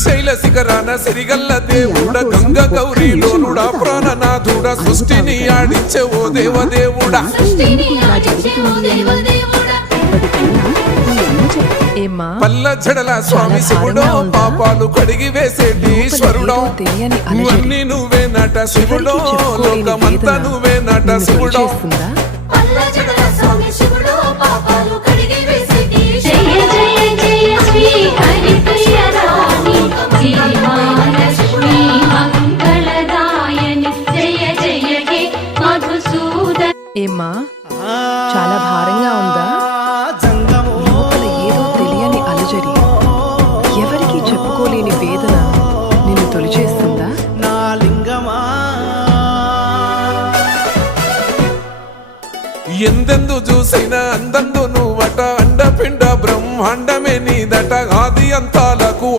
శ్రీశైల శిఖరాన సిరిగల్ల దేవుడ గంగ గౌరీ లోనుడా ప్రాణనాథుడ సృష్టిని ఆడించే ఓ దేవదేవుడా పల్ల జడల స్వామి శివుడో పాపాలు కడిగి వేసేటి ఈశ్వరుడో అన్ని నువ్వే నట శివుడో లోకమంతా నువ్వే నట శివుడో ఏమ్మా చాలా భారంగా ఉందా? లోపల ఏదో తెలియని అలజడి, ఎవరికి చెప్పుకోలేని వేదన నిన్ను తొలిచేస్తుందా? ఎందెందు చూసైనా అందందు నువ్వట అండపిండ బ్రహ్మాండమే నీదట ఆది అంతా